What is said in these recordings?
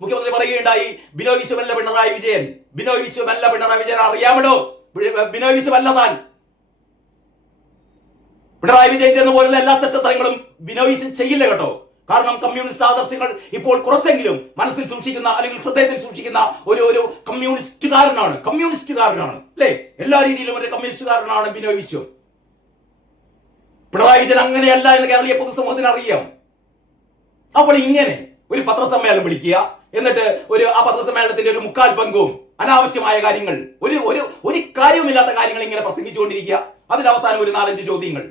മുഖ്യമന്ത്രി പറയുകയുണ്ടായി ബിനോയ് വിശ്വമല്ല പിണറായി വിജയൻ. ബിനോയ് വിശ്വമല്ല പിണറായി വിജയൻ അറിയാമല്ലോ ബി- ബിനോയ് വിശ്വമല്ല താൻ. പിണറായി വിജയൻ എന്ന പോലുള്ള എല്ലാ ചട്ടത്തരങ്ങളും ബിനോയ് ചെയ്യില്ല കേട്ടോ. കാരണം കമ്മ്യൂണിസ്റ്റ് ആദർശങ്ങൾ ഇപ്പോൾ കുറച്ചെങ്കിലും മനസ്സിൽ സൂക്ഷിക്കുന്ന അല്ലെങ്കിൽ ഹൃദയത്തിൽ സൂക്ഷിക്കുന്ന ഒരു ഒരു കമ്മ്യൂണിസ്റ്റുകാരനാണ്. കമ്മ്യൂണിസ്റ്റുകാരനാണ്. അല്ലേ? എല്ലാ രീതിയിലും ഒരു കമ്മ്യൂണിസ്റ്റുകാരനാണ് ബിനോയ് വിശ്വം. പിണറായി വിജയൻ അങ്ങനെയല്ല എന്ന് കേരളീയ പൊതുസമൂഹത്തിന് അറിയാം. അപ്പോൾ ഇങ്ങനെ ഒരു പത്രസമ്മേളനം വിളിക്കുക. എന്നിട്ട് ഒരു ആ പത്രസമ്മേളനത്തിന്റെ ഒരു മുക്കാൽ പങ്കും അനാവശ്യമായ കാര്യങ്ങൾ. ഒരു ഒരു ഒരു കാര്യവുമില്ലാത്ത കാര്യങ്ങൾ ഇങ്ങനെ പ്രസംഗിച്ചുകൊണ്ടിരിക്കുക. അതിന്റെ അവസാനം ഒരു നാലഞ്ച് ചോദ്യങ്ങൾ.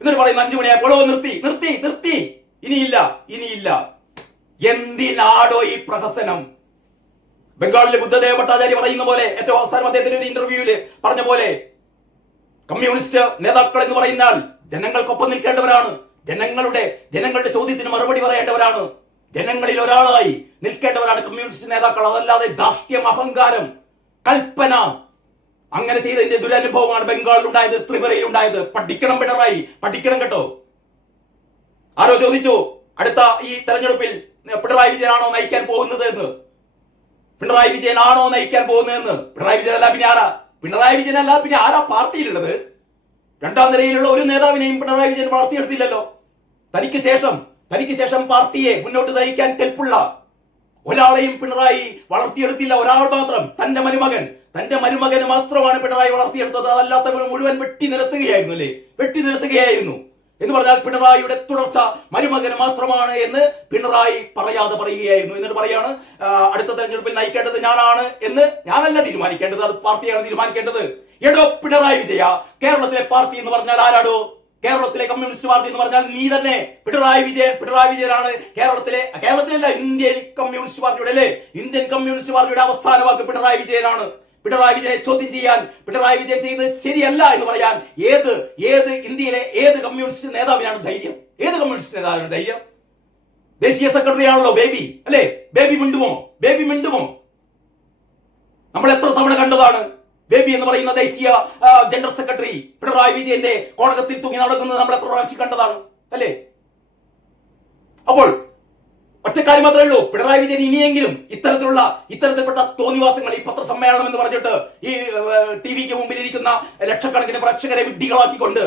എന്നിട്ട് പറയുന്ന അഞ്ചു മണിയായപ്പോഴോ നിർത്തി നിർത്തി നിർത്തി. ഇനിയില്ല ഇനിയില്ല. എന്തിനാടോ ഈ പ്രഹസനം? ബംഗാളിലെ ബുദ്ധദേവ ഭട്ടാചാര്യ പറയുന്ന പോലെ ഏറ്റവും അവസാനം അദ്ദേഹത്തിന്റെ ഒരു ഇന്റർവ്യൂവിൽ പറഞ്ഞ പോലെ കമ്മ്യൂണിസ്റ്റ് നേതാക്കൾ എന്ന് പറയുന്നാൽ ജനങ്ങൾക്കൊപ്പം നിൽക്കേണ്ടവരാണ്. ജനങ്ങളുടെ ജനങ്ങളുടെ ചോദ്യത്തിന് മറുപടി പറയേണ്ടവരാണ്. ജനങ്ങളിൽ ഒരാളായി നിൽക്കേണ്ടവരാണ് കമ്മ്യൂണിസ്റ്റ് നേതാക്കൾ. അതല്ലാതെ ധാർഷ്ട്യം അഹങ്കാരം കൽപ്പന. അങ്ങനെ ചെയ്തതിന്റെ ദുരനുഭവമാണ് ബംഗാളിൽ ഉണ്ടായത് ത്രിപുരയിൽ ഉണ്ടായത് പഠിക്കണം പിണറായി പഠിക്കണം കേട്ടോ. ആരോ ചോദിച്ചു അടുത്ത ഈ തെരഞ്ഞെടുപ്പിൽ പിണറായി വിജയനാണോ നയിക്കാൻ പോകുന്നത് എന്ന്. പിണറായി വിജയനാണോ നയിക്കാൻ പോകുന്നതെന്ന് പിണറായി വിജയൻ അല്ല പിന്നെ ആരാ? പിണറായി വിജയൻ അല്ല പിന്നെ ആരാ പാർട്ടിയിലുള്ളത്? രണ്ടാം നിലയിലുള്ള ഒരു നേതാവിനെയും പിണറായി വിജയൻ വളർത്തിയെടുത്തില്ലല്ലോ. തനിക്ക് ശേഷം തനിക്ക് ശേഷം പാർട്ടിയെ മുന്നോട്ട് നയിക്കാൻ കെൽപ്പുള്ള ഒരാളെയും പിണറായി വളർത്തിയെടുത്തില്ല. ഒരാൾ മാത്രം. തന്റെ മരുമകൻ. തന്റെ മരുമകന് മാത്രമാണ് പിണറായി വളർത്തിയെടുത്തത്. അതല്ലാത്തവർ മുഴുവൻ വെട്ടി നിരത്തുകയായിരുന്നു അല്ലേ? വെട്ടി നിരത്തുകയായിരുന്നു. എന്ന് പറഞ്ഞാൽ പിണറായിയുടെ തുടർച്ച മരുമകന് മാത്രമാണ് എന്ന് പിണറായി പറയാതെ പറയുകയായിരുന്നു. എന്നിട്ട് പറയാണ് അടുത്ത തെരഞ്ഞെടുപ്പിൽ നയിക്കേണ്ടത് ഞാനാണ് എന്ന് ഞാനല്ല തീരുമാനിക്കേണ്ടത്. അത് പാർട്ടിയാണ് തീരുമാനിക്കേണ്ടത്. എടോ പിണറായി വിജയ കേരളത്തിലെ പാർട്ടി എന്ന് പറഞ്ഞാൽ ആരാടോ? കേരളത്തിലെ കമ്മ്യൂണിസ്റ്റ് പാർട്ടി എന്ന് പറഞ്ഞാൽ നീ തന്നെ പിണറായി വിജയൻ പിണറായി വിജയനാണ്. കേരളത്തിലെ കേരളത്തിലല്ല ഇന്ത്യൻ കമ്മ്യൂണിസ്റ്റ് പാർട്ടിയുടെ അല്ലേ? ഇന്ത്യൻ കമ്മ്യൂണിസ്റ്റ് പാർട്ടിയുടെ അവസാന വാക്ക് പിണറായി വിജയനാണ്. പിണറായി വിജയനെ ചോദ്യം ചെയ്യാൻ പിണറായി വിജയൻ ചെയ്ത് ശരിയല്ല എന്ന് പറയാൻ ഏത് ഏത് ഇന്ത്യയിലെ ഏത് കമ്മ്യൂണിസ്റ്റ് നേതാവിനാണ് ധൈര്യം? ഏത് കമ്മ്യൂണിസ്റ്റ് നേതാവിനാണ് ധൈര്യം? ദേശീയ സെക്രട്ടറി ആണല്ലോ ബേബി അല്ലേ? ബേബി മിണ്ടുമോ? ബേബി മിണ്ടുമോ? നമ്മൾ എത്ര തവണ കണ്ടതാണ്? ബേബി എന്ന് പറയുന്ന ദേശീയ ജനറൽ സെക്രട്ടറി പിണറായി വിജയന്റെ കോടകത്തിൽ തൂങ്ങി നടക്കുന്നത് നമ്മൾ പ്രാവശ്യം കണ്ടതാണ് അല്ലേ? അപ്പോൾ ഒറ്റക്കാര്യം മാത്രമേ ഉള്ളൂ. പിണറായി വിജയൻ ഇനിയെങ്കിലും ഇത്തരത്തിലുള്ള ഇത്തരത്തിൽപ്പെട്ട തോന്നിവാസങ്ങൾ ഈ പത്രസമ്മേളനം എന്ന് പറഞ്ഞിട്ട് ഈ ടി വിക്ക് മുമ്പിൽ ഇരിക്കുന്ന ലക്ഷക്കണക്കിന് പ്രേക്ഷകരെ വിഡ്ഢികളാക്കിക്കൊണ്ട്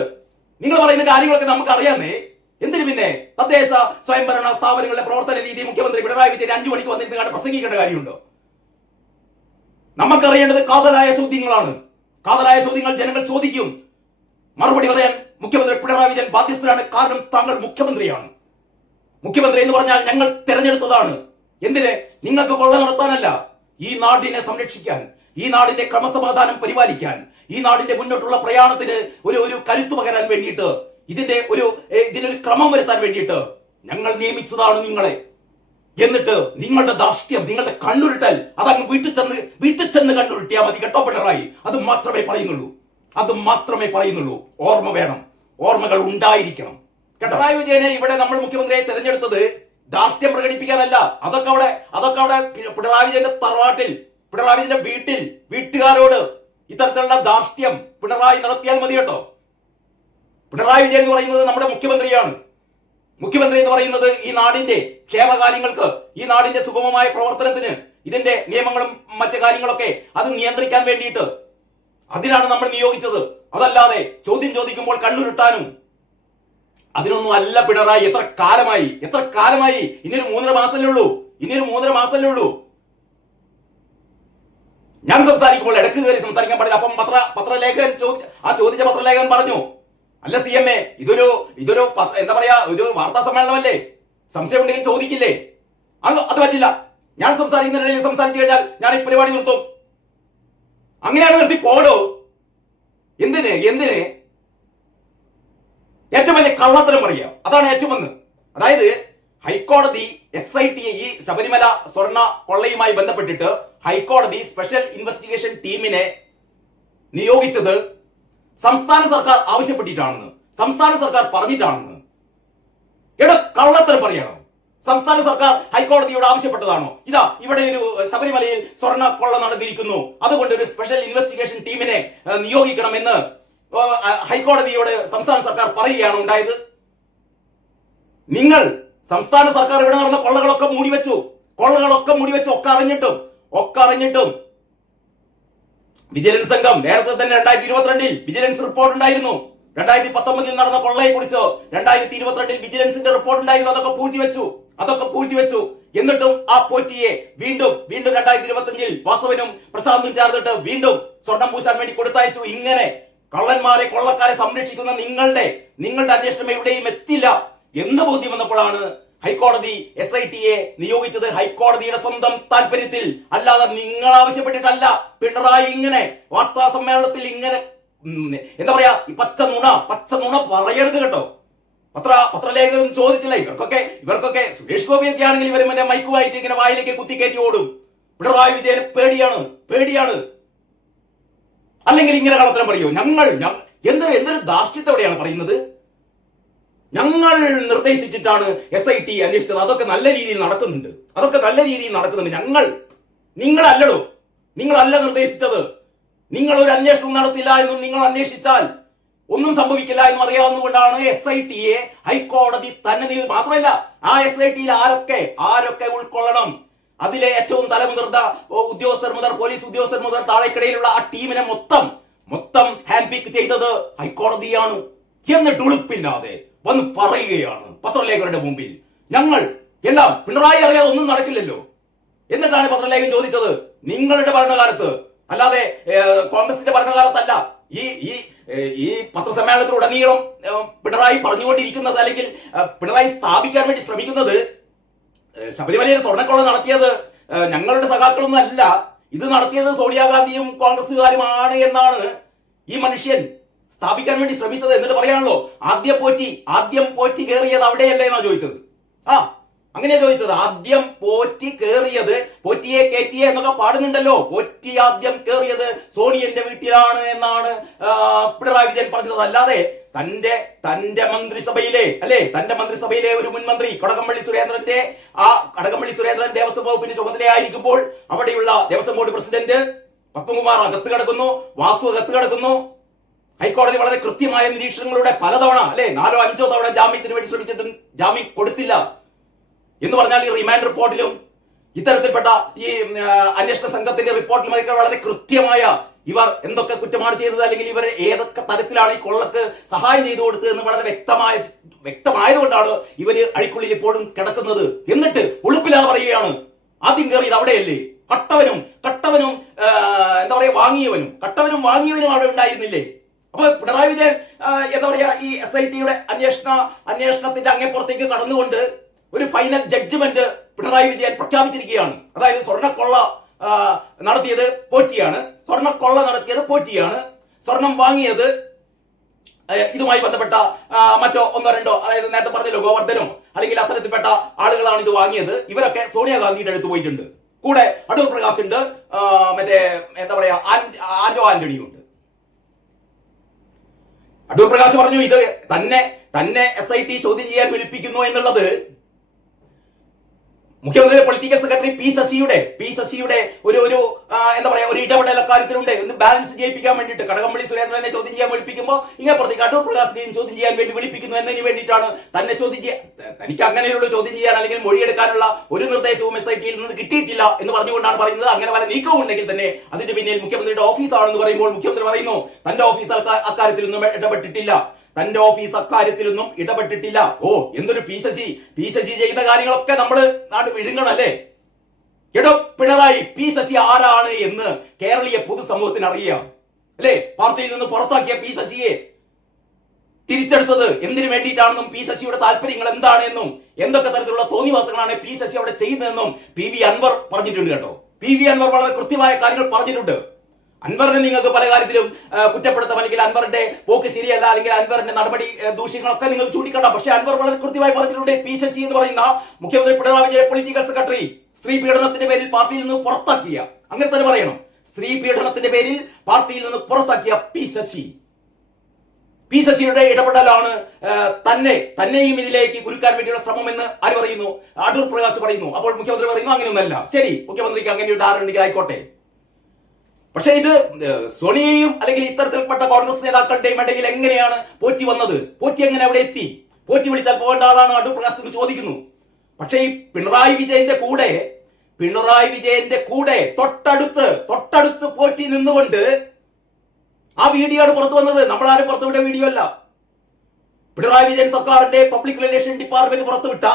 നിങ്ങൾ പറയുന്ന കാര്യങ്ങളൊക്കെ നമുക്ക് അറിയാമേ എന്തിനു പിന്നെ? തദ്ദേശ സ്വയംഭരണ സ്ഥാപനങ്ങളുടെ പ്രവർത്തന രീതി മുഖ്യമന്ത്രി പിണറായി വിജയൻ അഞ്ചു മണിക്ക് വന്നിരുന്നു കണ്ട് പ്രസംഗിക്കേണ്ട കാര്യമുണ്ടോ? നമുക്കറിയേണ്ടത് കാതലായ ചോദ്യങ്ങളാണ്. കാതലായ ചോദ്യങ്ങൾ ജനങ്ങൾ ചോദിക്കും. മറുപടി പറയാൻ മുഖ്യമന്ത്രി പിണറായി വിജയൻ ബാധ്യസ്ഥരാണ് കാരണം താങ്കൾ മുഖ്യമന്ത്രിയാണ്. മുഖ്യമന്ത്രി എന്ന് പറഞ്ഞാൽ ഞങ്ങൾ തെരഞ്ഞെടുത്തതാണ്. എന്തിന്? നിങ്ങൾക്ക് കൊള്ള നടത്താനല്ല. ഈ നാടിനെ സംരക്ഷിക്കാൻ ഈ നാടിന്റെ ക്രമസമാധാനം പരിപാലിക്കാൻ ഈ നാടിന്റെ മുന്നോട്ടുള്ള പ്രയാണത്തിന് ഒരു ഒരു കരുത്തു പകരാൻ വേണ്ടിയിട്ട് ഇതിന്റെ ഒരു ഇതിനൊരു ക്രമം വരുത്താൻ വേണ്ടിയിട്ട് ഞങ്ങൾ നിയമിച്ചതാണ് നിങ്ങളെ. എന്നിട്ട് നിങ്ങളുടെ ദാർഷ്ട്യം നിങ്ങളുടെ കണ്ണുരുട്ടൽ അതങ്ങ് വീട്ടിൽ ചെന്ന് വീട്ടിൽ ചെന്ന് കണ്ണുരുട്ടിയാൽ മതി കേട്ടോ പിണറായി. അത് മാത്രമേ പറയുന്നുള്ളൂ. അത് മാത്രമേ പറയുന്നുള്ളൂ. ഓർമ്മ വേണം. ഓർമ്മകൾ ഉണ്ടായിരിക്കണം. പിണറായി വിജയനെ ഇവിടെ നമ്മൾ മുഖ്യമന്ത്രിയെ തിരഞ്ഞെടുത്തത് ദാർഷ്ട്യം പ്രകടിപ്പിക്കാനല്ല. അതൊക്കെ അവിടെ അതൊക്കെ അവിടെ പിണറായി വിജയന്റെ തറവാട്ടിൽ പിണറായി വിജയന്റെ വീട്ടിൽ വീട്ടുകാരോട് ഇത്തരത്തിലുള്ള ദാർഷ്ട്യം പിണറായി നടത്തിയാൽ മതി കേട്ടോ. പിണറായി വിജയൻ എന്ന് പറയുന്നത് നമ്മുടെ മുഖ്യമന്ത്രിയാണ്. മുഖ്യമന്ത്രി എന്ന് പറയുന്നത് ഈ നാടിന്റെ ക്ഷേമകാര്യങ്ങൾക്ക് ഈ നാടിന്റെ സുഗമമായ പ്രവർത്തനത്തിന് ഇതിന്റെ നിയമങ്ങളും മറ്റു കാര്യങ്ങളൊക്കെ അത് നിയന്ത്രിക്കാൻ വേണ്ടിയിട്ട് അതിനാണ് നമ്മൾ നിയോഗിച്ചത്. അതല്ലാതെ ചോദ്യം ചോദിക്കുമ്പോൾ കണ്ണുരുട്ടാനും അതിനൊന്നും അല്ല പിണറായി. എത്ര കാലമായി എത്ര കാലമായി? ഇനിയൊരു മൂന്നര മാസമല്ലേ ഉള്ളൂ. ഇനിയൊരു മൂന്നര മാസമല്ലേ ഉള്ളൂ. ഞാൻ സംസാരിക്കുമ്പോൾ ഇടയ്ക്ക് കയറി സംസാരിക്കാൻ പാടില്ല. അപ്പം പത്ര പത്രലേഖകൻ ചോദിച്ച ആ ചോദിച്ച പത്രലേഖകൻ പറഞ്ഞു അല്ല സി എം എ ഇതൊരു ഇതൊരു എന്താ പറയാ ഒരു വാർത്താ സമ്മേളനമല്ലേ? സംശയം ഉണ്ടെങ്കിൽ ചോദിക്കില്ലേ? അത് അത് പറ്റില്ല. ഞാൻ സംസാരിക്കുന്നതിനിടയിൽ സംസാരിച്ചു കഴിഞ്ഞാൽ ഞാൻ ഈ പരിപാടി നിർത്തും. അങ്ങനെയാണ് നിർത്തി പോടോ എന്തിന് എന്തിന്? ഏറ്റവും വലിയ കള്ളത്തരം പറയുക. അതാണ് ഏറ്റവും ഒന്ന് അതായത് ഹൈക്കോടതി എസ് ഐ ടി ഈ ശബരിമല സ്വർണ കൊള്ളയുമായി ബന്ധപ്പെട്ടിട്ട് ഹൈക്കോടതി സ്പെഷ്യൽ ഇൻവെസ്റ്റിഗേഷൻ ടീമിനെ നിയോഗിച്ചത് സംസ്ഥാന സർക്കാർ ആവശ്യപ്പെട്ടിട്ടാണെന്ന് സംസ്ഥാന സർക്കാർ പറഞ്ഞിട്ടാണെന്ന്. എടാ കള്ളത്തരം പറയണോ. സംസ്ഥാന സർക്കാർ ഹൈക്കോടതിയോട് ആവശ്യപ്പെട്ടതാണോ? ഇതാ ഇവിടെ ഒരു ശബരിമലയിൽ സ്വർണ കൊള്ള നടന്നിരിക്കുന്നു. അതുകൊണ്ട് ഒരു സ്പെഷ്യൽ ഇൻവെസ്റ്റിഗേഷൻ ടീമിനെ നിയോഗിക്കണമെന്ന് ഹൈക്കോടതിയോട് സംസ്ഥാന സർക്കാർ പറയുകയാണ് ഉണ്ടായത്. നിങ്ങൾ സംസ്ഥാന സർക്കാർ ഇവിടെ നടന്ന കൊള്ളകളൊക്കെ മൂടിവെച്ചു. കൊള്ളകളൊക്കെ മൂടിവെച്ചു ഒക്കെ അറിഞ്ഞിട്ടും ഒക്കെ അറിഞ്ഞിട്ടും വിജിലൻസ് സംഘം നേരത്തെ തന്നെ രണ്ടായിരത്തി ഇരുപത്തിരണ്ടിൽ വിജിലൻസ് റിപ്പോർട്ട് ഉണ്ടായിരുന്നു. രണ്ടായിരത്തി പത്തൊമ്പതിൽ നടന്ന കൊള്ളയെ കുറിച്ച് രണ്ടായിരത്തി ഇരുപത്തിരണ്ടിൽ വിജിലൻസിന്റെ റിപ്പോർട്ട് ഉണ്ടായിരുന്നു. അതൊക്കെ പൂഴ്ത്തിവെച്ചു അതൊക്കെ പൂഴ്ത്തിവെച്ചു എന്നിട്ടും ആ പോറ്റിയെ വീണ്ടും വീണ്ടും രണ്ടായിരത്തി ഇരുപത്തിയഞ്ചിൽ വാസവനും പ്രശാന്തും ചേർന്നിട്ട് വീണ്ടും സ്വർണം പൂശാൻ വേണ്ടി കൊടുത്തയച്ചു. ഇങ്ങനെ കള്ളന്മാരെ കൊള്ളക്കാരെ സംരക്ഷിക്കുന്ന നിങ്ങളുടെ നിങ്ങളുടെ അന്വേഷണം എവിടെയും എത്തില്ല. എന്ന് ബോധ്യം വന്നപ്പോഴാണ് ഹൈക്കോടതി എസ് ഐ ടിയെ നിയോഗിച്ചത് ഹൈക്കോടതിയുടെ സ്വന്തം താല്പര്യത്തിൽ അല്ലാതെ നിങ്ങൾ ആവശ്യപ്പെട്ടിട്ടല്ല. പിണറായി ഇങ്ങനെ വാർത്താ സമ്മേളനത്തിൽ ഇങ്ങനെ എന്താ പറയാ ഈ പച്ച നുണ പച്ച നുണ പറയരുത് കേട്ടോ. പത്ര പത്രലേഖകരും ചോദിച്ചില്ല ഇവർക്കൊക്കെ ഇവർക്കൊക്കെ സുരേഷ് ഗോപിയൊക്കെ ആണെങ്കിൽ ഇവർ മറ്റേ മൈക്കുമായിട്ട് ഇങ്ങനെ വായിലേക്ക് കുത്തിക്കയറ്റി ഓടും. പിണറായി വിജയന് പേടിയാണ് പേടിയാണ്. അല്ലെങ്കിൽ ഇങ്ങനെ കള്ളത്തരം പറയൂ? ഞങ്ങൾ എന്തൊരു എന്തൊരു ധാർഷ്ട്യത്തോടെയാണ് പറയുന്നത്? ഞങ്ങൾ നിർദ്ദേശിച്ചിട്ടാണ് എസ് ഐ ടി അന്വേഷിച്ചത്. അതൊക്കെ നല്ല രീതിയിൽ നടക്കുന്നുണ്ട്. അതൊക്കെ നല്ല രീതിയിൽ നടക്കുന്നുണ്ട്. ഞങ്ങൾ നിങ്ങളല്ലടോ. നിങ്ങളല്ല നിർദ്ദേശിച്ചത്. നിങ്ങൾ ഒരു അന്വേഷണം നടത്തില്ല എന്നും നിങ്ങൾ അന്വേഷിച്ചാൽ ഒന്നും സംഭവിക്കില്ല എന്ന് അറിയാവുന്നതുകൊണ്ടാണ് എസ് ഐ ടിയെ ഹൈക്കോടതി തന്നെ മാത്രമല്ല ആ എസ് ഐ ടിയിൽ ആരൊക്കെ ആരൊക്കെ ഉൾക്കൊള്ളണം? അതിലെ ഏറ്റവും തലമുതിർന്ന ഉദ്യോഗസ്ഥർ മുതൽ പോലീസ് ഉദ്യോഗസ്ഥർ മുതൽ താഴെക്കിടയിലുള്ള ആ ടീമിനെ മൊത്തം മൊത്തം ഹാൻഡ് പിക്ക് ചെയ്തത് ഹൈക്കോടതിയാണ്. എന്നിട്ട് ഉളുപ്പില്ലാതെ വന്ന് പറയുകയാണ്. പത്രലേഖകരുടെ മുമ്പിൽ. ഞങ്ങൾ എല്ലാം പിണറായി അറിയാതെ ഒന്നും നടക്കില്ലല്ലോ. എന്നിട്ടാണ് പത്രലേഖൻ ചോദിച്ചത് നിങ്ങളുടെ ഭരണകാലത്ത് അല്ലാതെ കോൺഗ്രസിന്റെ ഭരണകാലത്തല്ല ഈ ഈ ഈ പത്രസമ്മേളനത്തിലുടനീളം പിണറായി പറഞ്ഞുകൊണ്ടിരിക്കുന്നത് അല്ലെങ്കിൽ പിണറായി സ്ഥാപിക്കാൻ വേണ്ടി ശ്രമിക്കുന്നത് ശബരിമലയിൽ സ്വർണക്കൊള്ള നടത്തിയത് ഞങ്ങളുടെ സഖാക്കളൊന്നും അല്ല ഇത് നടത്തിയത് സോണിയാഗാന്ധിയും കോൺഗ്രസ്സുകാരുമാണ് എന്നാണ് ഈ മനുഷ്യൻ സ്ഥാപിക്കാൻ വേണ്ടി ശ്രമിച്ചത് എന്നിട്ട് പറയാണല്ലോ ആദ്യം പോറ്റി ആദ്യം പോറ്റി കയറിയത് അവിടെയല്ലേ എന്നാ ചോദിച്ചത്. ആ അങ്ങനെയാ ചോദിച്ചത്. ആദ്യം പോറ്റി കയറിയത് പോറ്റിയെ കയറ്റിയെ എന്നൊക്കെ പാടുന്നുണ്ടല്ലോ. പോറ്റി ആദ്യം കയറിയത് സോണിയന്റെ വീട്ടിലാണ് എന്നാണ് പിണറായി വിജയൻ പറഞ്ഞത്. അല്ലാതെ തന്റെ തന്റെ മന്ത്രിസഭയിലെ അല്ലെ തന്റെ മന്ത്രിസഭയിലെ ഒരു മുൻ മന്ത്രി കടകംപള്ളി സുരേന്ദ്രന്റെ ആ കടകംപള്ളി സുരേന്ദ്രൻ ദേവസ്വം വകുപ്പിന്റെ ചുമതലയായിരിക്കുമ്പോൾ അവിടെയുള്ള ദേവസ്വം ബോർഡ് പ്രസിഡന്റ് പത്മകുമാർ അകത്ത് കിടക്കുന്നു വാസു അകത്ത് കിടക്കുന്നു. ഹൈക്കോടതി വളരെ കൃത്യമായ നിരീക്ഷണങ്ങളുടെ പലതവണ അല്ലെ നാലോ അഞ്ചോ തവണ ജാമ്യത്തിന് വേണ്ടി ശ്രമിച്ചിട്ടും ജാമ്യം കൊടുത്തില്ല. എന്ന് പറഞ്ഞാൽ ഈ റിമാൻഡ് റിപ്പോർട്ടിലും ഇത്തരത്തിൽപ്പെട്ട ഈ അന്വേഷണ സംഘത്തിന്റെ റിപ്പോർട്ടിലുമൊക്കെ വളരെ കൃത്യമായ ഇവർ എന്തൊക്കെ കുറ്റമാണ് ചെയ്തത് അല്ലെങ്കിൽ ഇവർ ഏതൊക്കെ തരത്തിലാണ് ഈ കൊള്ളക്ക് സഹായം ചെയ്തു കൊടുത്തത് എന്ന് വളരെ വ്യക്തമായ വ്യക്തമായതുകൊണ്ടാണ് ഇവർ അഴിക്കുള്ളിൽ ഇപ്പോഴും കിടക്കുന്നത്. എന്നിട്ട് ഉളുപ്പില്ലാതെ പറയുകയാണ് ആദ്യം കയറിയത് അവിടെയല്ലേ? കട്ടവനും കട്ടവനും എന്താ പറയാ വാങ്ങിയവനും കട്ടവനും വാങ്ങിയവനും അവിടെ ഉണ്ടായിരുന്നില്ലേ? അപ്പൊ പിണറായി വിജയൻ എന്താ പറയാ ഈ എസ് ഐ ടിയുടെ അന്വേഷണ അന്വേഷണത്തിന്റെ അങ്ങേപ്പുറത്തേക്ക് കടന്നുകൊണ്ട് ഒരു ഫൈനൽ ജഡ്ജ്മെന്റ് പിണറായി വിജയൻ പ്രഖ്യാപിച്ചിരിക്കുകയാണ്. അതായത് സ്വർണക്കൊള്ള നടത്തിയത് പോറ്റിയാണ്. സ്വർണക്കൊള്ള നടത്തിയത് പോറ്റിയാണ്. സ്വർണം വാങ്ങിയത് ഇതുമായി ബന്ധപ്പെട്ട മറ്റോ ഒന്നോ രണ്ടോ അതായത് നേരത്തെ പറഞ്ഞല്ലോ ഗോവർദ്ധനോ അല്ലെങ്കിൽ അത്തരത്തിൽപ്പെട്ട ആളുകളാണ് ഇത് വാങ്ങിയത്. ഇവരൊക്കെ സോണിയാഗാന്ധിയുടെ അടുത്ത് പോയിട്ടുണ്ട്. കൂടെ അടൂർ പ്രകാശ് ഉണ്ട് മറ്റേ എന്താ പറയാ ആന്റോ ആന്റണിയും ഉണ്ട് അടൂർ പ്രകാശ് പറഞ്ഞു ഇത് തന്നെ തന്നെ എസ് ഐ ടി ചോദ്യം ചെയ്യാൻ വിളിപ്പിക്കുന്നു എന്നുള്ളത് മുഖ്യമന്ത്രിയുടെ പൊളിറ്റിക്കൽ സെക്രട്ടറി പി ശശിയുടെ പി ശശിയുടെ ഒരു ഒരു എന്താ പറയാ ഒരു ഇടപെടൽ അക്കാര്യത്തിലുണ്ട്. ഒന്ന് ബാലൻസ് ചെയ്യിപ്പിക്കാൻ വേണ്ടിയിട്ട് കടകംപള്ളി സുരേന്ദ്രനെ ചോദ്യം ചെയ്യാൻ വിളിപ്പിക്കുമ്പോൾ ഇങ്ങനെ പ്രതി അടൂർ പ്രകാശിനെയും ചോദ്യം ചെയ്യാൻ വേണ്ടി വിളിപ്പിക്കുന്നു എന്നതിന് വേണ്ടിയിട്ടാണ് തന്നെ ചോദ്യം ചെയ്യാൻ തനിക്ക് അങ്ങനെയുള്ള ചോദ്യം ചെയ്യാൻ അല്ലെങ്കിൽ മൊഴിയെടുക്കാനുള്ള ഒരു നിർദ്ദേശവും എസ് ഐ ടിയിൽ നിന്ന് കിട്ടിയിട്ടില്ല എന്ന് പറഞ്ഞുകൊണ്ടാണ് പറയുന്നത്. അങ്ങനെ വല്ല നീക്കവും ഉണ്ടെങ്കിൽ തന്നെ അതിന്റെ പിന്നിൽ മുഖ്യമന്ത്രിയുടെ ഓഫീസാണെന്ന് പറയുമ്പോൾ മുഖ്യമന്ത്രി പറയുന്നു തന്റെ ഓഫീസ് അക്കാര്യത്തിലൊന്നും ഇടപെട്ടിട്ടില്ല. തന്റെ ഓഫീസ് അക്കാര്യത്തിലൊന്നും ഇടപെട്ടിട്ടില്ല. ഓ എന്തൊരു പി ശശി പി ശശി ചെയ്യുന്ന കാര്യങ്ങളൊക്കെ നമ്മൾ നാട് വിഴുങ്ങണം അല്ലേ എടോ പിണറായി പി ശശി ആരാണ് എന്ന് കേരളീയ പൊതുസമൂഹത്തിന് അറിയാം. അല്ലേ? പാർട്ടിയിൽ നിന്ന് പുറത്താക്കിയ പി ശശിയെ തിരിച്ചെടുത്തത് എന്തിനു വേണ്ടിയിട്ടാണെന്നും പി ശശിയുടെ താല്പര്യങ്ങൾ എന്താണെന്നും എന്തൊക്കെ തരത്തിലുള്ള തോന്നിവാസങ്ങളാണ് പി ശശി അവിടെ ചെയ്യുന്നതെന്നും പി വി അൻവർ പറഞ്ഞിട്ടുണ്ട് കേട്ടോ. പി വി അൻവർ വളരെ കൃത്യമായ കാര്യങ്ങൾ പറഞ്ഞിട്ടുണ്ട്. അൻവറിനെ നിങ്ങൾക്ക് പല കാര്യത്തിലും കുറ്റപ്പെടുത്താം അല്ലെങ്കിൽ അൻവറിന്റെ പോക്ക് ശരിയല്ല അല്ലെങ്കിൽ അൻവറിന്റെ നടപടി ദൂഷ്യങ്ങളൊക്കെ നിങ്ങൾ ചൂണ്ടിക്കാട്ടാം. പക്ഷേ അൻവർ വളരെ കൃത്യമായി പറഞ്ഞിട്ടുണ്ട് പി സി എന്ന് പറയുന്ന മുഖ്യമന്ത്രി പിണറായി വിജയൻ പൊളിറ്റിക്കൽ സെക്രട്ടറി സ്ത്രീ പീഡനത്തിന്റെ പേരിൽ പാർട്ടിയിൽ നിന്ന് പുറത്താക്കിയ അങ്ങനെ തന്നെ പറയണം സ്ത്രീ പീഡനത്തിന്റെ പേരിൽ പാർട്ടിയിൽ നിന്ന് പുറത്താക്കിയ പി ശശി പി ശശിയുടെ ഇടപെടലാണ് തന്നെ തന്നെയും ഇതിലേക്ക് കുരുക്കാൻ വേണ്ടിയുള്ള ശ്രമം എന്ന് ആര് പറയുന്നു? അടൂർ പ്രകാശ് പറയുന്നു. അപ്പോൾ മുഖ്യമന്ത്രി പറയുന്നു അങ്ങനെയൊന്നല്ല. ശരി മുഖ്യമന്ത്രിക്ക് അങ്ങനെ ഒരു ധാരണ ആയിക്കോട്ടെ. പക്ഷേ ഇത് സോണിയെയും അല്ലെങ്കിൽ ഇത്തരത്തിൽപ്പെട്ട കോൺഗ്രസ് നേതാക്കളുടെയും ഇടയിൽ എങ്ങനെയാണ് പോറ്റി വന്നത്? പോറ്റി എങ്ങനെ അവിടെ എത്തി? പോറ്റി വിളിച്ചാൽ പോകേണ്ട ആളാണ് അടൂർ പ്രകാശ് ചോദിക്കുന്നു. പക്ഷേ ഈ പിണറായി വിജയന്റെ കൂടെ പിണറായി വിജയന്റെ കൂടെ തൊട്ടടുത്ത് തൊട്ടടുത്ത് പോറ്റി നിന്നുകൊണ്ട് ആ വീഡിയോ ആണ് പുറത്തു വന്നത്. നമ്മളാരും പുറത്തുവിട്ട വീഡിയോ അല്ല. പിണറായി വിജയൻ സർക്കാരിന്റെ പബ്ലിക് റിലേഷൻ ഡിപ്പാർട്ട്മെന്റ് പുറത്തുവിട്ട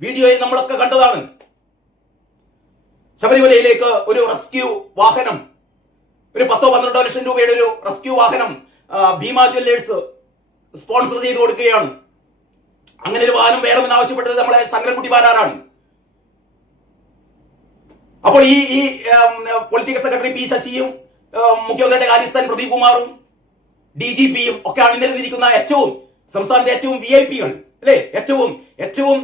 വീഡിയോയിൽ നമ്മളൊക്കെ കണ്ടതാണ്. ശബരിമലയിലേക്ക് ഒരു റെസ്ക്യൂ വാഹനം ഒരു പത്തോ പന്ത്രണ്ടോ ലക്ഷം രൂപയുടെ ഒരു റെസ്ക്യൂ വാഹനം ഭീമ ജ്വല്ലേഴ്സ് സ്പോൺസർ ചെയ്ത് കൊടുക്കുകയാണ്. അങ്ങനെ ഒരു വാഹനം വേണമെന്ന് ആവശ്യപ്പെട്ടത് നമ്മളെ ശങ്കരൻകുട്ടി ബാലാറാണ്. അപ്പോൾ ഈ ഈ പൊളിറ്റിക്കൽ സെക്രട്ടറി പി ശശിയും മുഖ്യമന്ത്രിയുടെ കാര്യസ്ഥാൻ പ്രദീപ് കുമാറും ഡി ജി പിയും ഒക്കെ അണിനിരന്നിരിക്കുന്ന ഏറ്റവും സംസ്ഥാനത്തെ ഏറ്റവും വി ഐ പികൾ അല്ലെ? ഏറ്റവും ഏറ്റവും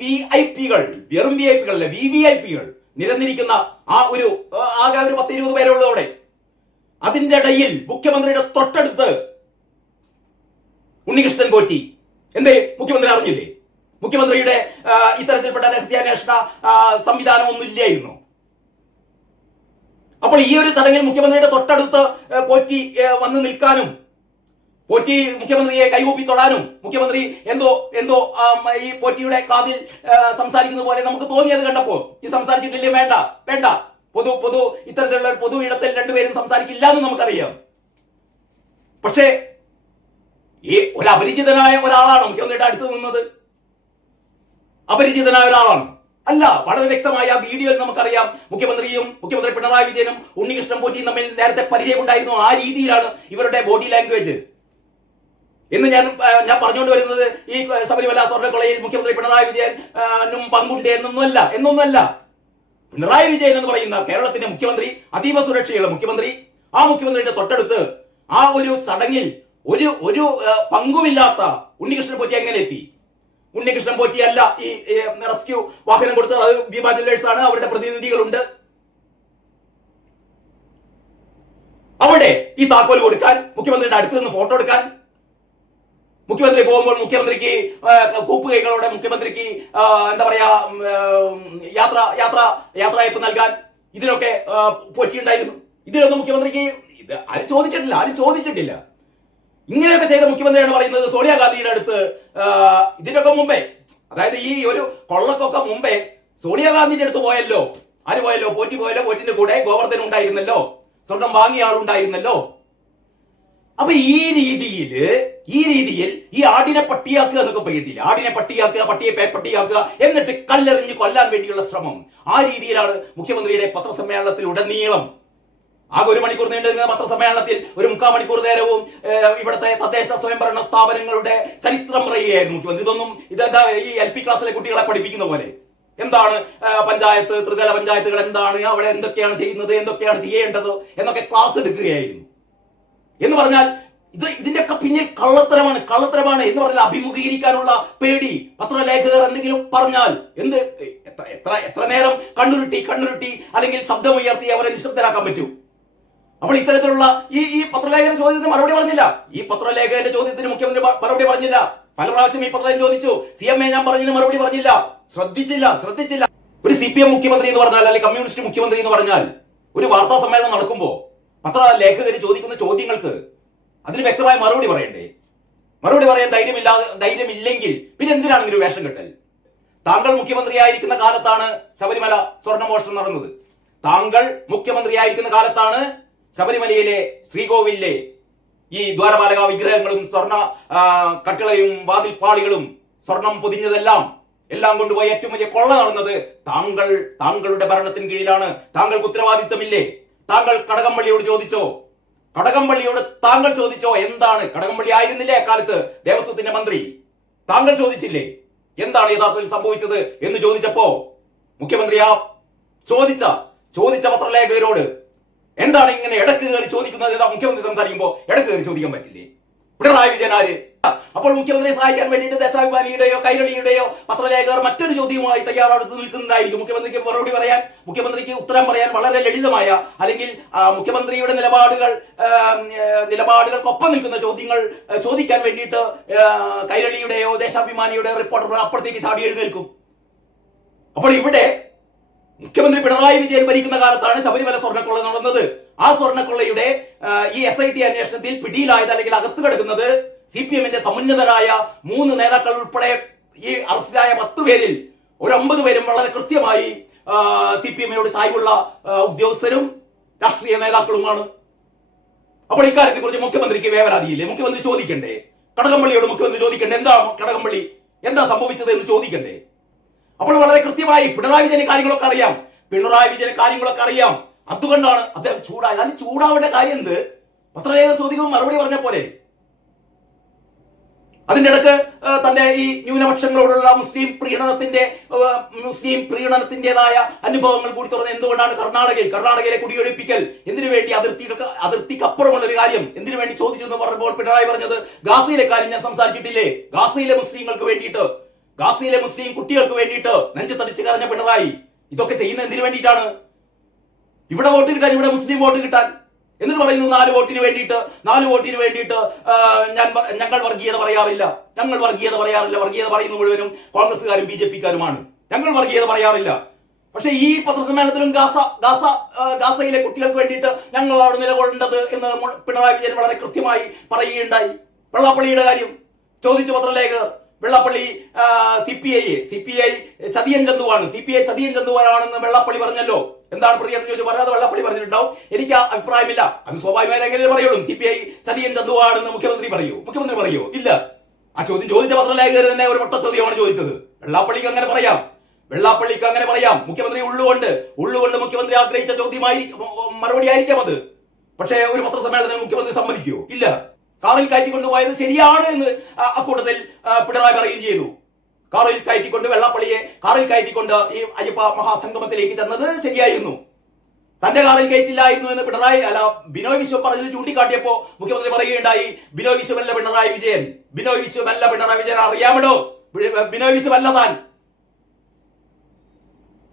വി ഐ പികൾ വെറും വി ഐ പികൾ അല്ലെ വി വി ഐ പികൾ നിരന്നിരിക്കുന്ന ആ ഒരു ആകെ ഒരു പത്ത് ഇരുപത് പേരേ ഉള്ളൂ അവിടെ. അതിന്റെ ഇടയിൽ മുഖ്യമന്ത്രിയുടെ തൊട്ടടുത്ത് ഉണ്ണികൃഷ്ണൻ പോറ്റി. എന്തേ? മുഖ്യമന്ത്രി അറിഞ്ഞില്ലേ? മുഖ്യമന്ത്രിയുടെ ഇത്തരത്തിൽപ്പെട്ട രഹസ്യാന്വേഷണ സംവിധാനം ഒന്നും ഇല്ലായിരുന്നു അപ്പോൾ ഈ ഒരു ചടങ്ങിൽ മുഖ്യമന്ത്രിയുടെ തൊട്ടടുത്ത് പോറ്റി വന്ന് നിൽക്കാനും പോറ്റി മുഖ്യമന്ത്രിയെ കൈകൂപ്പി തൊടാനും മുഖ്യമന്ത്രി എന്തോ എന്തോ ഈ പോറ്റിയുടെ കാതിൽ സംസാരിക്കുന്ന പോലെ നമുക്ക് തോന്നിയത് കണ്ടപ്പോ ഈ സംസാരിച്ചിട്ടില്ലേ? വേണ്ട വേണ്ട. പൊതു പൊതു ഇത്തരത്തിലുള്ള പൊതു ഇടത്തിൽ രണ്ടുപേരും സംസാരിക്കില്ല എന്ന് നമുക്കറിയാം. പക്ഷേ ഈ ഒരു അപരിചിതനായ ഒരാളാണ് മുഖ്യമന്ത്രിയുടെ അടുത്ത് നിന്നത്. അപരിചിതനായ ഒരാളാണ്. അല്ല വളരെ വ്യക്തമായ വീഡിയോയിൽ നമുക്കറിയാം മുഖ്യമന്ത്രിയും മുഖ്യമന്ത്രി പിണറായി വിജയനും ഉണ്ണികൃഷ്ണൻ പോറ്റിയും തമ്മിൽ നേരത്തെ പരിചയമുണ്ടായിരുന്നു ആ രീതിയിലാണ് ഇവരുടെ ബോഡി ലാംഗ്വേജ്. എന്ന് ഞാൻ ഞാൻ പറഞ്ഞുകൊണ്ട് വരുന്നത് ഈ ശബരിമല സ്വർണക്കൊളയിൽ മുഖ്യമന്ത്രി പിണറായി വിജയൻ ആ, നും പങ്കുണ്ട് എന്നൊന്നുമല്ല എന്നൊന്നുമല്ല. പിണറായി വിജയൻ എന്ന് പറയുന്ന കേരളത്തിന്റെ മുഖ്യമന്ത്രി അതീവ സുരക്ഷയുള്ള മുഖ്യമന്ത്രി ആ മുഖ്യമന്ത്രിയുടെ തൊട്ടടുത്ത് ആ ഒരു ചടങ്ങിൽ ഒരു ഒരു പങ്കുമില്ലാത്ത ഉണ്ണികൃഷ്ണൻ പോറ്റി എങ്ങനെ എത്തി? ഉണ്ണികൃഷ്ണൻ പോറ്റി അല്ല ഈ റെസ്ക്യൂ വാഹനം കൊടുത്തത് അത് ഭീമാ ആണ് അവരുടെ പ്രതിനിധികളുണ്ട്. അവിടെ ഈ താക്കോൽ കൊടുക്കാൻ മുഖ്യമന്ത്രിയുടെ അടുത്ത് നിന്ന് ഫോട്ടോ എടുക്കാൻ മുഖ്യമന്ത്രി പോകുമ്പോൾ മുഖ്യമന്ത്രിക്ക് കൂപ്പ് കൈകളോടെ മുഖ്യമന്ത്രിക്ക് എന്താ പറയാ യാത്ര യാത്ര യാത്രയപ്പ് നൽകാൻ ഇതിനൊക്കെ പൊറ്റിയുണ്ടായിരുന്നു ഇതിനൊന്നും മുഖ്യമന്ത്രിക്ക് ഇത് ആരും ചോദിച്ചിട്ടില്ല ആരും ചോദിച്ചിട്ടില്ല. ഇങ്ങനെയൊക്കെ ചെയ്ത മുഖ്യമന്ത്രിയാണ് പറയുന്നത് സോണിയാഗാന്ധിയുടെ അടുത്ത് ഇതിനൊക്കെ മുമ്പേ. അതായത് ഈ ഒരു കൊള്ളക്കൊക്കെ മുമ്പേ സോണിയാഗാന്ധിന്റെ അടുത്ത് പോയല്ലോ. ആര് പോയല്ലോ? പോറ്റി പോയല്ലോ. പോറ്റിന്റെ കൂടെ ഗോവർദ്ധൻ ഉണ്ടായിരുന്നല്ലോ. സ്വർണം വാങ്ങിയ ആളുണ്ടായിരുന്നല്ലോ. അപ്പൊ ഈ രീതിയിൽ ഈ രീതിയിൽ ഈ ആടിനെ പട്ടിയാക്കുക എന്നൊക്കെ പറയിട്ടില്ല ആടിനെ പട്ടിയാക്കുക പട്ടിയെ പേപ്പട്ടിയാക്കുക എന്നിട്ട് കല്ലെറിഞ്ഞ് കൊല്ലാൻ വേണ്ടിയുള്ള ശ്രമം. ആ രീതിയിലാണ് മുഖ്യമന്ത്രിയുടെ പത്രസമ്മേളനത്തിൽ ഉടനീളം ആകെ ഒരു മണിക്കൂർ നീണ്ടു നിൽക്കുന്ന പത്രസമ്മേളനത്തിൽ ഒരു മുക്കാൽ മണിക്കൂർ നേരവും ഇവിടുത്തെ തദ്ദേശ സ്വയംഭരണ സ്ഥാപനങ്ങളുടെ ചരിത്രം പറയുകയായിരുന്നു മുഖ്യമന്ത്രി. ഇതൊന്നും ഇതെന്താ ഈ എൽ പി ക്ലാസ്സിലെ കുട്ടികളെ പഠിപ്പിക്കുന്ന പോലെ? എന്താണ് പഞ്ചായത്ത് ത്രിതല പഞ്ചായത്തുകൾ എന്താണ് അവിടെ എന്തൊക്കെയാണ് ചെയ്യുന്നത് എന്തൊക്കെയാണ് ചെയ്യേണ്ടത് എന്നൊക്കെ ക്ലാസ് എടുക്കുകയായിരുന്നു. എന്ന് പറഞ്ഞാൽ ഇത് ഇതിന്റെയൊക്കെ പിന്നിൽ കള്ളത്തരമാണ് കള്ളത്തരമാണ് എന്ന് പറഞ്ഞാൽ അഭിമുഖീകരിക്കാനുള്ള പേടി. പത്രലേഖകർ എന്തെങ്കിലും പറഞ്ഞാൽ എന്ത്? എത്ര എത്ര എത്ര നേരം കണ്ണുരുട്ടി കണ്ണുരുട്ടി അല്ലെങ്കിൽ ശബ്ദമുയർത്തി അവരെ നിശബ്ദരാക്കാൻ പറ്റൂ? അപ്പോൾ ഇത്തരത്തിലുള്ള ഈ ഈ പത്രലേഖകന്റെ ചോദ്യത്തിന് മറുപടി പറഞ്ഞില്ല. ഈ പത്രലേഖകന്റെ ചോദ്യത്തിന് മുഖ്യമന്ത്രി മറുപടി പറഞ്ഞില്ല. പല പ്രാവശ്യം ഈ പത്രം ചോദിച്ചു സി എം എ ഞാൻ പറഞ്ഞതിന് മറുപടി പറഞ്ഞില്ല. ശ്രദ്ധിച്ചില്ല ശ്രദ്ധിച്ചില്ല. ഒരു സി പി എം മുഖ്യമന്ത്രി എന്ന് പറഞ്ഞാൽ അല്ലെങ്കിൽ കമ്മ്യൂണിസ്റ്റ് മുഖ്യമന്ത്രി എന്ന് പറഞ്ഞാൽ ഒരു വാർത്താ സമ്മേളനം നടക്കുമ്പോൾ പത്ര ലേഖകർ ചോദിക്കുന്ന ചോദ്യങ്ങൾക്ക് അതിന് വ്യക്തമായ മറുപടി പറയണ്ടേ? മറുപടി പറയാൻ ധൈര്യമില്ലാതെ ധൈര്യമില്ലെങ്കിൽ പിന്നെ എന്തിനാണ് ഒരു വേഷം കെട്ടൽ? താങ്കൾ മുഖ്യമന്ത്രിയായിരിക്കുന്ന കാലത്താണ് ശബരിമല സ്വർണമോഷണം നടന്നത്. താങ്കൾ മുഖ്യമന്ത്രിയായിരിക്കുന്ന കാലത്താണ് ശബരിമലയിലെ ശ്രീകോവിലെ ഈ ദ്വാരപാലക വിഗ്രഹങ്ങളും സ്വർണ കട്ടിളയും വാതിൽപ്പാളികളും സ്വർണം പൊതിഞ്ഞതെല്ലാം എല്ലാം കൊണ്ടുപോയി ഏറ്റവും വലിയ കൊള്ള നടന്നത് താങ്കൾ താങ്കളുടെ ഭരണത്തിന് കീഴിലാണ്. താങ്കൾക്ക് ഉത്തരവാദിത്തമില്ലേ? താങ്കൾ കടകംപള്ളിയോട് ചോദിച്ചോ? കടകംപള്ളിയോട് താങ്കൾ ചോദിച്ചോ എന്താണ്? കടകംപള്ളി ആയിരുന്നില്ലേ അക്കാലത്ത്? ദേവസ്വത്തിന്റെ മന്ത്രി. താങ്കൾ ചോദിച്ചില്ലേ? എന്താണ് യഥാർത്ഥത്തിൽ സംഭവിച്ചത് എന്ന് ചോദിച്ചപ്പോ മുഖ്യമന്ത്രി ആ ചോദിച്ച ചോദിച്ച പത്രലേഖകരോട് എന്താണ് ഇങ്ങനെ ഇടയ്ക്ക് കയറി ചോദിക്കുന്നത്? മുഖ്യമന്ത്രി സംസാരിക്കുമ്പോൾ ഇടയ്ക്ക് കയറി ചോദിക്കാൻ പറ്റില്ലേ? പിണറായി വിജയൻ ആര്? അപ്പോൾ മുഖ്യമന്ത്രിയെ സഹായിക്കാൻ വേണ്ടിയിട്ട് ദേശാഭിമാനിയുടെയോ കൈരളിയുടെയോ പത്രലേഖകർ മറ്റൊരു ചോദ്യവുമായി തയ്യാറെടുത്ത് നിൽക്കുന്നതായിരിക്കും. മുഖ്യമന്ത്രിക്ക് മറുപടി പറയാൻ മുഖ്യമന്ത്രിക്ക് ഉത്തരം പറയാൻ വളരെ ലളിതമായ അല്ലെങ്കിൽ മുഖ്യമന്ത്രിയുടെ നിലപാടുകൾ നിലപാടുകൾക്കൊപ്പം നിൽക്കുന്ന ചോദ്യങ്ങൾ ചോദിക്കാൻ വേണ്ടിയിട്ട് കൈരളിയുടെയോ ദേശാഭിമാനിയുടെയോ റിപ്പോർട്ടർ അപ്പുറത്തേക്ക് ചാടി എഴുന്നേൽക്കും. അപ്പോൾ ഇവിടെ മുഖ്യമന്ത്രി പിണറായി വിജയൻ ഭരിക്കുന്ന കാലത്താണ് ശബരിമല സ്വർണക്കൊള്ള നടന്നത്. ആ സ്വർണക്കൊള്ളയുടെ ഈ എസ് ഐ ടി അന്വേഷണത്തിൽ പിടിയിലായത് അല്ലെങ്കിൽ അകത്ത് കിടക്കുന്നത് സി പി എമ്മിന്റെ സമുന്നതരായ മൂന്ന് നേതാക്കൾ ഉൾപ്പെടെ ഈ അറസ്റ്റിലായ പത്ത് പേരിൽ ഒരു ഒമ്പത് പേരും വളരെ കൃത്യമായി സി പി എമ്മിനോട് ചായ്വുള്ള ഉദ്യോഗസ്ഥരും രാഷ്ട്രീയ നേതാക്കളുമാണ്. അപ്പോൾ ഇക്കാര്യത്തെ കുറിച്ച് മുഖ്യമന്ത്രിക്ക് വേവരാതിയില്ലേ മുഖ്യമന്ത്രി ചോദിക്കണ്ടേ? കടകംപള്ളിയോട് മുഖ്യമന്ത്രി ചോദിക്കണ്ടേ? എന്താ കടകംപള്ളി? എന്താ സംഭവിച്ചത് എന്ന് ചോദിക്കണ്ടേ? അപ്പോൾ വളരെ കൃത്യമായി പിണറായി വിജയന് കാര്യങ്ങളൊക്കെ അറിയാം. പിണറായി വിജയന് കാര്യങ്ങളൊക്കെ അറിയാം. അതുകൊണ്ടാണ് അദ്ദേഹം ചൂടായത്. അതിൽ ചൂടാവേണ്ട കാര്യം എന്ത്? പത്രലേഖ ചോദിക്കുമ്പോൾ മറുപടി പറഞ്ഞ പോലെ അതിന്റെ ഇടയ്ക്ക് തന്റെ ഈ ന്യൂനപക്ഷങ്ങളോടുള്ള മുസ്ലിം പ്രീണനത്തിന്റെ മുസ്ലിം പ്രീണനത്തിന്റേതായ അനുഭവങ്ങൾ കൂടി തുറന്ന് എന്തുകൊണ്ടാണ് കർണാടകയിൽ കർണാടകയിലെ കുടിയൊഴിപ്പിക്കൽ? എന്തിനു വേണ്ടി അതിർത്തികൾക്ക് അതിർത്തിക്കപ്പുറമുള്ള ഒരു കാര്യം? എന്തിനു വേണ്ടി ചോദിച്ചു എന്ന് പറഞ്ഞപ്പോൾ പിണറായി പറഞ്ഞത് ഗാസയിലെ കാര്യം ഞാൻ സംസാരിച്ചിട്ടില്ലേ? ഗാസയിലെ മുസ്ലിങ്ങൾക്ക് വേണ്ടിയിട്ട് ഗാസയിലെ മുസ്ലിം കുട്ടികൾക്ക് വേണ്ടിയിട്ട് നെഞ്ചത്തടിച്ച് കരഞ്ഞ പിണറായി. ഇതൊക്കെ ചെയ്യുന്ന എന്തിനു വേണ്ടിയിട്ടാണ്? ഇവിടെ വോട്ട് കിട്ടാൻ ഇവിടെ മുസ്ലിം വോട്ട് കിട്ടാൻ. എന്നിട്ട് പറയുന്നു നാല് വോട്ടിന് വേണ്ടിയിട്ട് നാല് വോട്ടിന് വേണ്ടിയിട്ട് ഞാൻ ഞങ്ങൾ വർഗീയത പറയാറില്ല. ഞങ്ങൾ വർഗീയത പറയാറില്ല. വർഗീയത പറയുന്ന മുഴുവനും കോൺഗ്രസ്സുകാരും ബി ജെ പിക്കാരുമാണ്. ഞങ്ങൾ വർഗീയത പറയാറില്ല. പക്ഷേ ഈ പത്രസമ്മേളനത്തിലും ഗാസ ഗാസ ഗാസയിലെ കുട്ടികൾക്ക് വേണ്ടിയിട്ട് ഞങ്ങളാണ് നിലകൊള്ളേണ്ടത് എന്ന് പിണറായി വിജയൻ വളരെ കൃത്യമായി പറയുകയുണ്ടായി. വെള്ളാപ്പള്ളിയുടെ കാര്യം ചോദിച്ചു പത്രലേഖകർ. Vellappally C P I C P I ചതിയൻ ചന്തുവാണ് സി പി ഐ ചതിയൻ ചന്തുവാണെന്ന് വെള്ളാപ്പള്ളി പറഞ്ഞല്ലോ. എന്താണ് പ്രതികരണം ചോദിച്ചു പറയാതെ വെള്ളപ്പള്ളി പറഞ്ഞിട്ടുണ്ടാവും. എനിക്ക് ആ അഭിപ്രായമില്ല. അത് സ്വാഭാവികമായി എങ്ങനെ പറയുള്ളൂ. സി പി ഐ ചതിയൻ ചന്തുവാണെന്ന് മുഖ്യമന്ത്രി പറയൂ. മുഖ്യമന്ത്രി പറയൂ. ഇല്ല. ആ ചോദ്യം ചോദിച്ച പത്രലേഖകർ തന്നെ ഒരു വട്ട ചോദ്യമാണ് ചോദിച്ചത്. വെള്ളാപ്പള്ളിക്ക് അങ്ങനെ പറയാം. വെള്ളാപ്പള്ളിക്ക് അങ്ങനെ പറയാം. മുഖ്യമന്ത്രി ഉള്ളുകൊണ്ട് ഉള്ളുകൊണ്ട് മുഖ്യമന്ത്രി ആഗ്രഹിച്ച ചോദ്യമായിരിക്കും മറുപടി ആയിരിക്കാം അത്. പക്ഷേ ഒരു പത്രസമ്മേളനത്തിൽ മുഖ്യമന്ത്രി സമ്മതിക്കുമോ ഇല്ല. കാറിൽ കയറ്റിക്കൊണ്ടുപോയത് ശരിയാണ് എന്ന് അക്കൂട്ടത്തിൽ പിണറായി പറയുകയും ചെയ്തു. കാറിൽ കയറ്റിക്കൊണ്ട് വെള്ളപ്പള്ളിയെ കാറിൽ കയറ്റിക്കൊണ്ട് ഈ അയ്യപ്പ മഹാസംഗമത്തിലേക്ക് ചെന്നത് ശരിയായിരുന്നു. തന്റെ കാറിൽ കയറ്റില്ലായിരുന്നു എന്ന് പിണറായി അല്ല ബിനോയ് വിശ്വം പറഞ്ഞത് ചൂണ്ടിക്കാട്ടിയപ്പോ മുഖ്യമന്ത്രി പറയുകയുണ്ടായി ബിനോയ് വിശ്വമല്ല പിണറായി വിജയൻ. ബിനോയ് വിശ്വമല്ല പിണറായി വിജയൻ അറിയാമടോ. ബിനോയ് വിശ്വമല്ല താൻ.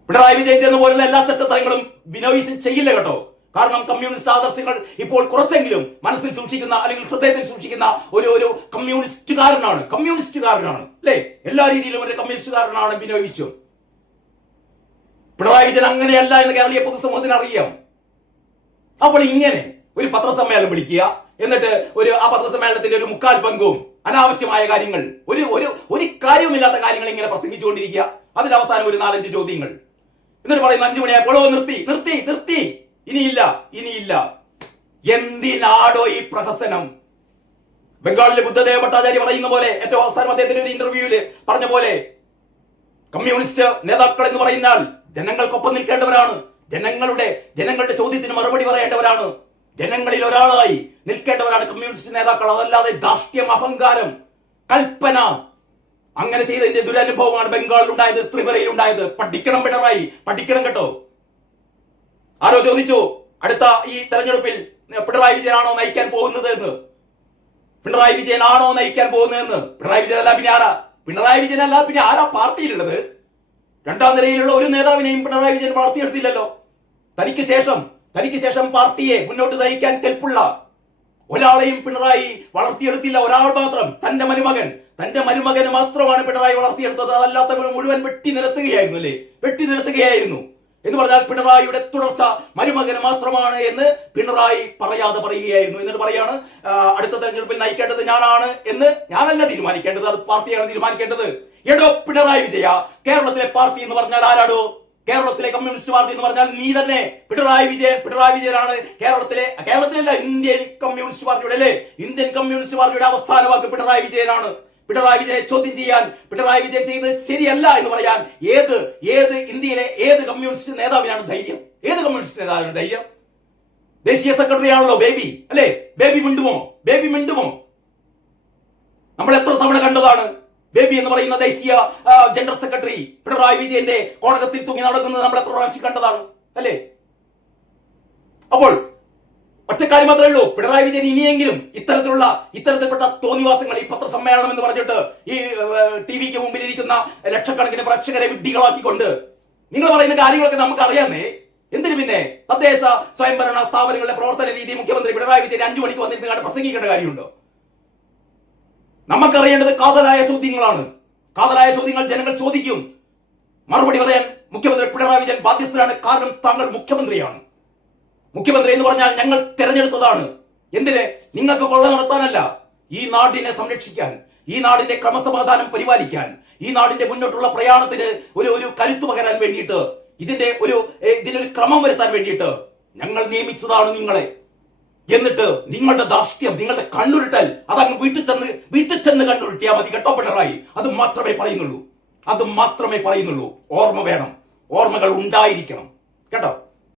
പിണറായി വിജയൻ എന്ന പോലുള്ള എല്ലാ ചട്ടത്തരങ്ങളും ബിനോയ് ചെയ്യില്ല കേട്ടോ. കാരണം കമ്മ്യൂണിസ്റ്റ് ആദർശങ്ങൾ ഇപ്പോൾ കുറച്ചെങ്കിലും മനസ്സിൽ സൂക്ഷിക്കുന്ന അല്ലെങ്കിൽ ഹൃദയത്തിൽ സൂക്ഷിക്കുന്ന ഒരു ഒരു കമ്മ്യൂണിസ്റ്റുകാരനാണ്. കമ്മ്യൂണിസ്റ്റുകാരനാണ്. അല്ലേ? എല്ലാ രീതിയിലും ഒരു കമ്മ്യൂണിസ്റ്റുകാരനാണ് ബിനോയ് വിശ്വം. പിണറായി വിജയൻ അങ്ങനെയല്ല എന്ന് കേരളീയ പൊതുസമൂഹത്തിന് അറിയാം. അപ്പോൾ ഇങ്ങനെ ഒരു പത്രസമ്മേളനം വിളിക്കുക. എന്നിട്ട് ഒരു ആ പത്രസമ്മേളനത്തിന്റെ ഒരു മുക്കാൽ പങ്കും അനാവശ്യമായ കാര്യങ്ങൾ ഒരു ഒരു ഒരു കാര്യവുമില്ലാത്ത കാര്യങ്ങൾ ഇങ്ങനെ പ്രസംഗിച്ചുകൊണ്ടിരിക്കുക. അതിന്റെ അവസാനം ഒരു നാലഞ്ച് ചോദ്യങ്ങൾ. എന്നിട്ട് പറയുന്നു അഞ്ചു മണിയായപ്പോഴോ നിർത്തി നിർത്തി നിർത്തി. ഇനിയില്ല ഇനിയില്ല. എന്തിനാടോ ഈ പ്രഹസനം? ബംഗാളിലെ ബുദ്ധദേവ ഭട്ടാചാര്യ പറയുന്ന പോലെ ഏറ്റവും അവസാനം അദ്ദേഹത്തിന്റെ ഒരു ഇന്റർവ്യൂവിൽ പറഞ്ഞ പോലെ കമ്മ്യൂണിസ്റ്റ് നേതാക്കൾ എന്ന് പറയുന്നാൽ ജനങ്ങൾക്കൊപ്പം നിൽക്കേണ്ടവരാണ്. ജനങ്ങളുടെ ജനങ്ങളുടെ ചോദ്യത്തിന് മറുപടി പറയേണ്ടവരാണ്. ജനങ്ങളിൽ ഒരാളായി നിൽക്കേണ്ടവരാണ് കമ്മ്യൂണിസ്റ്റ് നേതാക്കൾ. അതല്ലാതെ ധാർഷ്ട്യം അഹങ്കാരം കൽപ്പന. അങ്ങനെ ചെയ്തതിന്റെ ദുരനുഭവമാണ് ബംഗാളിൽ ഉണ്ടായത് ത്രിപുരയിൽ ഉണ്ടായത് പഠിക്കണം പിണറായി പഠിക്കണം കേട്ടോ. ആരോ ചോദിച്ചു അടുത്ത ഈ തെരഞ്ഞെടുപ്പിൽ പിണറായി വിജയനാണോ നയിക്കാൻ പോകുന്നത് എന്ന്. പിണറായി വിജയനാണോ നയിക്കാൻ പോകുന്നതെന്ന് പിണറായി വിജയൻ അല്ല പിന്നെ ആരാ? പിണറായി വിജയൻ അല്ല പിന്നെ ആരാ പാർട്ടിയിലുള്ളത്? രണ്ടാം നിലയിലുള്ള ഒരു നേതാവിനെയും പിണറായി വിജയൻ വളർത്തിയെടുത്തില്ലല്ലോ. തനിക്ക് ശേഷം തനിക്ക് ശേഷം പാർട്ടിയെ മുന്നോട്ട് നയിക്കാൻ കെൽപ്പുള്ള ഒരാളെയും പിണറായി വളർത്തിയെടുത്തില്ല. ഒരാൾ മാത്രം തന്റെ മരുമകൻ. തന്റെ മരുമകന് മാത്രമാണ് പിണറായി വളർത്തിയെടുത്തത്. അതല്ലാത്തവർ മുഴുവൻ വെട്ടി നിരത്തുകയായിരുന്നു അല്ലേ? വെട്ടി നിരത്തുകയായിരുന്നു. എന്ന് പറഞ്ഞാൽ പിണറായിയുടെ തുടർച്ച മരുമകൻ മാത്രമാണ് എന്ന് പിണറായി പറയാതെ പറയുകയായിരുന്നു. എന്നിട്ട് പറയാണ് അടുത്ത തെരഞ്ഞെടുപ്പിൽ നയിക്കേണ്ടത് ഞാനാണ് എന്ന് ഞാനല്ല തീരുമാനിക്കേണ്ടത് അത് പാർട്ടിയാണ് തീരുമാനിക്കേണ്ടത്. എടോ പിണറായി വിജയ കേരളത്തിലെ പാർട്ടി എന്ന് പറഞ്ഞാൽ ആരാടോ? കേരളത്തിലെ കമ്മ്യൂണിസ്റ്റ് പാർട്ടി എന്ന് പറഞ്ഞാൽ നീ തന്നെ. പിണറായി വിജയൻ പിണറായി വിജയനാണ് കേരളത്തിലെ കേരളത്തിലല്ല ഇന്ത്യൻ കമ്മ്യൂണിസ്റ്റ് പാർട്ടിയുടെ അല്ലേ? ഇന്ത്യൻ കമ്മ്യൂണിസ്റ്റ് പാർട്ടിയുടെ അവസാന വാക്ക് പിണറായി വിജയനാണ്. പിണറായി വിജയനെ ചോദ്യം ചെയ്യാൻ പിണറായി വിജയൻ ചെയ്യുന്നത് ശരിയല്ല എന്ന് പറയാൻ ഏത് ഏത് ഇന്ത്യയിലെ ഏത് കമ്മ്യൂണിസ്റ്റ് നേതാവിനാണ് ധൈര്യം? ഏത് കമ്മ്യൂണിസ്റ്റ് നേതാവിനാണ് ധൈര്യം? ദേശീയ സെക്രട്ടറി ആണല്ലോ ബേബി അല്ലേ? ബേബി മിണ്ടുമോ? ബേബി മിണ്ടുമോ? നമ്മൾ എത്ര തവണ കണ്ടതാണ് ബേബി എന്ന് പറയുന്ന ദേശീയ ജനറൽ സെക്രട്ടറി പിണറായി വിജയന്റെ കോടകത്തിൽ തൂങ്ങി നടക്കുന്നത് നമ്മൾ എത്ര പ്രാവശ്യം കണ്ടതാണ് അല്ലേ? അപ്പോൾ ഒറ്റക്കാര്യം മാത്രമേ ഉള്ളൂ. പിണറായി വിജയൻ ഇനിയെങ്കിലും ഇത്തരത്തിലുള്ള ഇത്തരത്തിൽപ്പെട്ട തോന്നിവാസങ്ങൾ ഈ പത്രസമ്മേളനം എന്ന് പറഞ്ഞിട്ട് ഈ ടി വിക്ക് മുമ്പിൽ ഇരിക്കുന്ന ലക്ഷക്കണക്കിന് പ്രേക്ഷകരെ വിഡ്ഢികളാക്കിക്കൊണ്ട് നിങ്ങൾ പറയുന്ന കാര്യങ്ങളൊക്കെ നമുക്ക് അറിയാമേ എന്തിനു പിന്നെ? തദ്ദേശ സ്വയംഭരണ സ്ഥാപനങ്ങളുടെ പ്രവർത്തന രീതി മുഖ്യമന്ത്രി പിണറായി വിജയൻ അഞ്ചു മണിക്ക് വന്നിരുന്ന കണ്ട് പ്രസംഗിക്കേണ്ട കാര്യമുണ്ടോ? നമുക്കറിയേണ്ടത് കാതലായ ചോദ്യങ്ങളാണ്. കാതലായ ചോദ്യങ്ങൾ ജനങ്ങൾ ചോദിക്കും. മറുപടി പറയാൻ മുഖ്യമന്ത്രി പിണറായി വിജയൻ ബാധ്യസ്ഥരാണ്. കാരണം താങ്കൾ മുഖ്യമന്ത്രിയാണ്. മുഖ്യമന്ത്രി എന്ന് പറഞ്ഞാൽ ഞങ്ങൾ തിരഞ്ഞെടുത്തതാണ്. എന്തിന്? നിങ്ങൾക്ക് കൊള്ള നടത്താനല്ല. ഈ നാടിനെ സംരക്ഷിക്കാൻ ഈ നാടിന്റെ ക്രമസമാധാനം പരിപാലിക്കാൻ ഈ നാടിന്റെ മുന്നോട്ടുള്ള പ്രയാണത്തിന് ഒരു ഒരു കരുത്തു പകരാൻ വേണ്ടിയിട്ട് ഇതിന്റെ ഒരു ഇതിനൊരു ക്രമം വരുത്താൻ വേണ്ടിയിട്ട് ഞങ്ങൾ നിയമിച്ചതാണ് നിങ്ങളെ. എന്നിട്ട് നിങ്ങളുടെ ദാഷ്ട്യം നിങ്ങളുടെ കണ്ണുരുട്ടൽ അതങ്ങ് വീട്ടിൽ ചെന്ന് വീട്ടിൽ ചെന്ന് കണ്ണുരുട്ടിയാൽ മതി കേട്ടോ പിണറായി. അത് മാത്രമേ പറയുന്നുള്ളൂ. അത് മാത്രമേ പറയുന്നുള്ളൂ. ഓർമ്മ വേണം. ഓർമ്മകൾ ഉണ്ടായിരിക്കണം. കേട്ടോ?